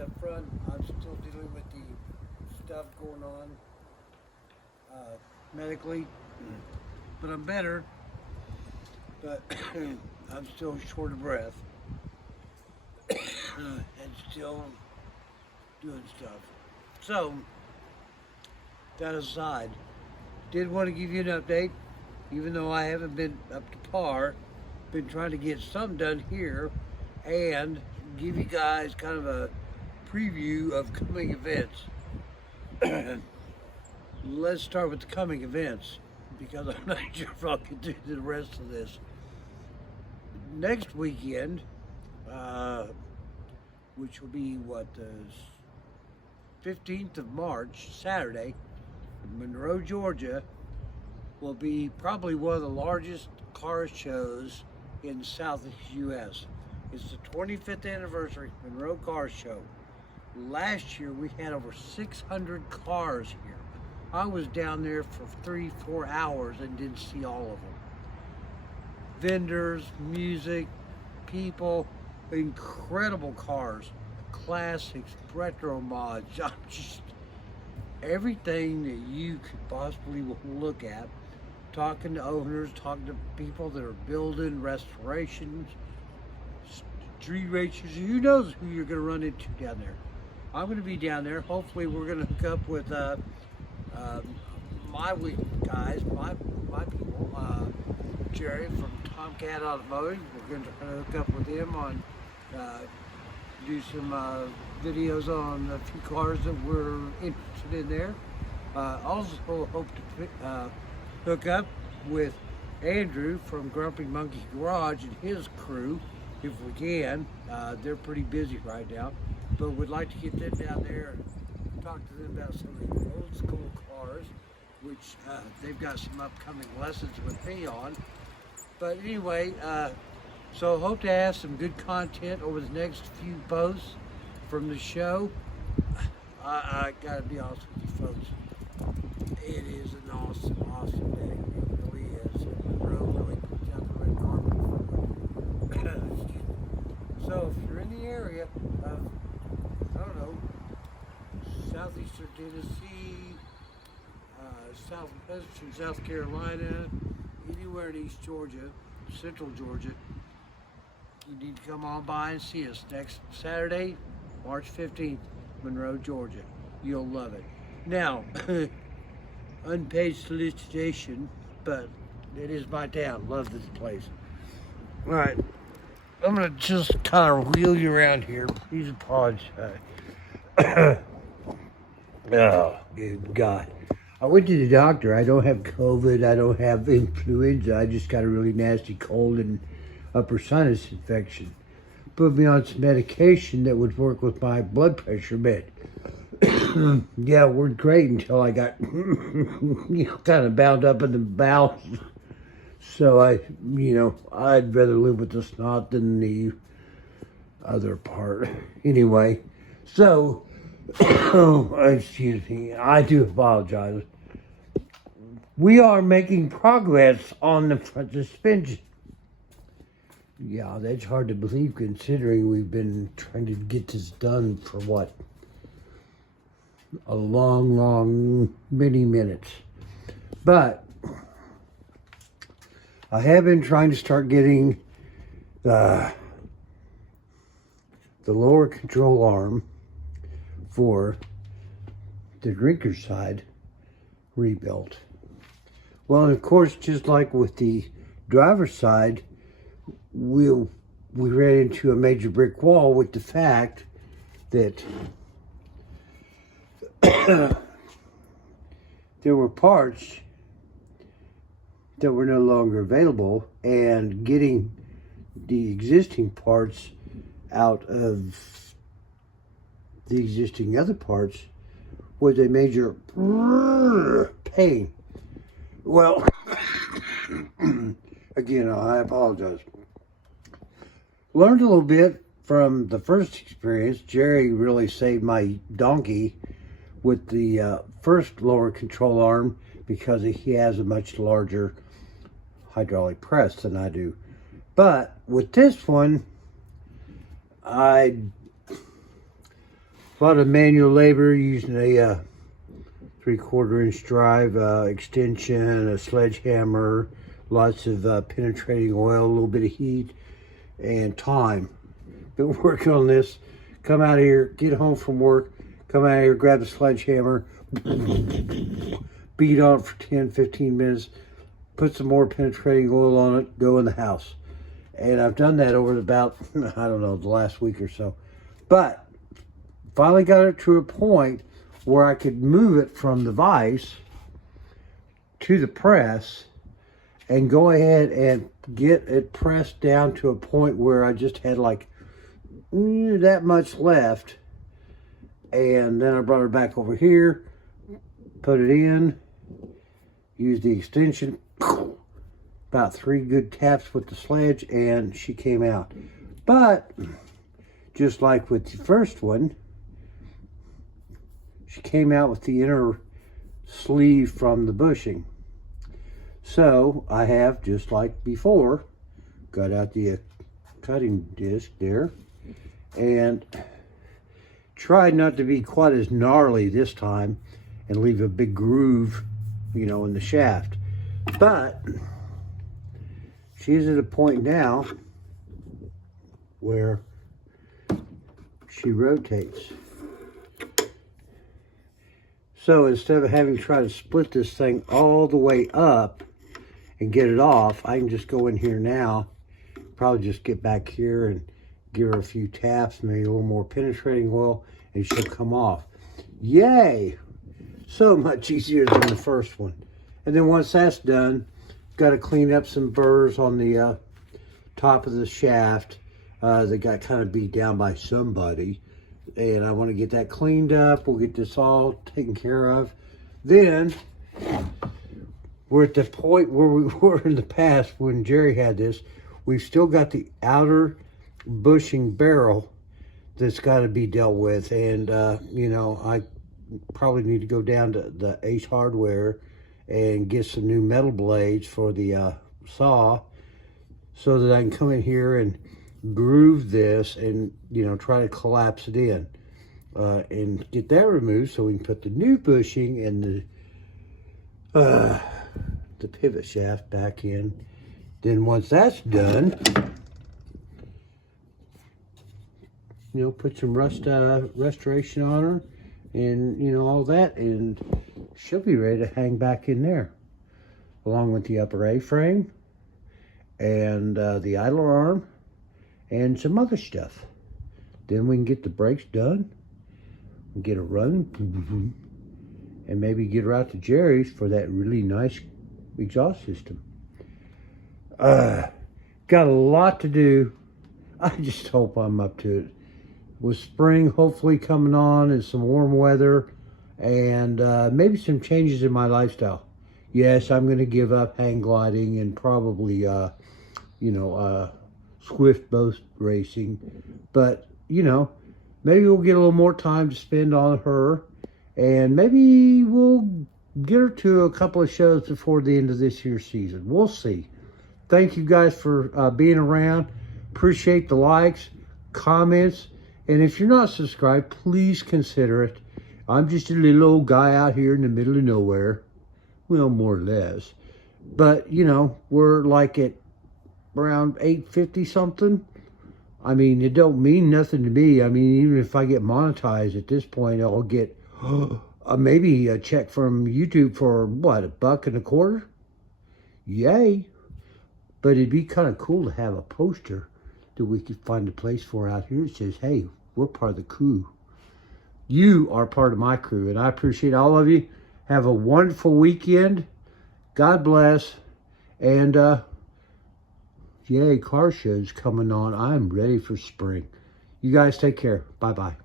up front. I'm still dealing with the stuff going on medically, but I'm better. But I'm still short of breath and still doing stuff. So, that aside, did want to give you an update, even though I haven't been up to par. Been trying to get something done here and give you guys kind of a preview of coming events. Let's start with the coming events because I'm not sure if I'll get through the rest of this. Next weekend, which will be the 15th of March, Saturday, Monroe, Georgia, will be probably one of the largest car shows in the southeast U.S. It's the 25th anniversary Monroe Car Show. Last year we had over 600 cars here. I was down there for 3-4 hours and didn't see all of them. Vendors, music, people, incredible cars, classics, retro mods, just everything that you could possibly look at. Talking to owners, talking to people that are building, restorations, street racers. Who knows who you're going to run into down there. I'm going to be down there. Hopefully we're going to hook up with my guys, my people, Jerry from Tomcat Automotive. We're going to hook up with him on, do some videos on a few cars that we're interested in there. Also hope to hook up with Andrew from Grumpy Monkey Garage and his crew if we can. They're pretty busy right now, but we'd like to get them down there and talk to them about some of the old school cars, which they've got some upcoming lessons with me on. But anyway, so hope to have some good content over the next few posts from the show. I gotta be honest with you folks, it is an awesome day. It really is. Monroe really puts out the red carpet. So if you're in the area of, I don't know, southeastern Tennessee, southwestern South Carolina, anywhere in East Georgia, Central Georgia, you need to come on by and see us next Saturday, March 15th, Monroe, Georgia. You'll love it. Now, unpaid solicitation, but it is my town. Love this place. All right, I'm gonna just kind of wheel you around here. Please apologize. Oh, good God. I went to the doctor. I don't have COVID. I don't have influenza. I just got a really nasty cold and upper sinus infection. Put me on some medication that would work with my blood pressure med. Yeah, it worked great until I got kind of bound up in the bowels. So I'd rather live with the snot than the other part. Anyway, so, excuse me, I do apologize. We are making progress on the front suspension. Yeah, that's hard to believe considering we've been trying to get this done for what? A long, many minutes. But I have been trying to start getting the lower control arm for the drinker's side rebuilt. Well, and of course, just like with the driver's side, we ran into a major brick wall with the fact that there were parts that were no longer available, and getting the existing parts out of the existing other parts was a major pain. Well, again, I apologize. Learned a little bit from the first experience. Jerry really saved my donkey with the first lower control arm because he has a much larger hydraulic press than I do. But with this one, I A lot of manual labor using a 3/4 inch drive extension, a sledgehammer, lots of penetrating oil, a little bit of heat, and time. Been working on this. Come out here, get home from work, come out here, grab the sledgehammer, beat on it for 10-15 minutes, put some more penetrating oil on it, go in the house. And I've done that over about, I don't know, the last week or so. But finally got it to a point where I could move it from the vise to the press and go ahead and get it pressed down to a point where I just had like that much left. And then I brought her back over here, put it in, used the extension, about 3 good taps with the sledge, and she came out. But just like with the first one, she came out with the inner sleeve from the bushing. So I have, just like before, got out the cutting disc there and tried not to be quite as gnarly this time and leave a big groove, you know, in the shaft. But she's at a point now where she rotates. So instead of having to try to split this thing all the way up and get it off, I can just go in here now, probably just get back here and give her a few taps, maybe a little more penetrating oil, and she'll come off. Yay! So much easier than the first one. And then once that's done, got to clean up some burrs on the top of the shaft that got kind of beat down by somebody. And I want to get that cleaned up. We'll get this all taken care of. Then we're at the point where we were in the past when Jerry had this. We've still got the outer bushing barrel that's got to be dealt with. And, you know, I probably need to go down to the Ace Hardware and get some new metal blades for the saw so that I can come in here and groove this and, you know, try to collapse it in and get that removed so we can put the new bushing and the pivot shaft back in. Then once that's done, you know, put some restoration on her and, you know, all that, and she'll be ready to hang back in there along with the upper A-frame and the idler arm and some other stuff. Then we can get the brakes done and get her running and maybe get her out to Jerry's for that really nice exhaust system. Got a lot to do. I just hope I'm up to it. With spring hopefully coming on and some warm weather and maybe some changes in my lifestyle. Yes, I'm going to give up hang gliding and probably, you know, Swift boat racing. But, you know, maybe we'll get a little more time to spend on her. And maybe we'll get her to a couple of shows before the end of this year's season. We'll see. Thank you guys for being around. Appreciate the likes, comments. And if you're not subscribed, please consider it. I'm just a little old guy out here in the middle of nowhere. Well, more or less. But, you know, we're like at around 850 something. I mean, it don't mean nothing to me. I mean, even if I get monetized at this point, I'll get maybe a check from YouTube for, what, $1.25? Yay. But it'd be kind of cool to have a poster that we could find a place for out here that says, hey, we're part of the crew. You are part of my crew, and I appreciate all of you. Have a wonderful weekend. God bless. And, yay, car shows coming on. I'm ready for spring. You guys take care. Bye-bye.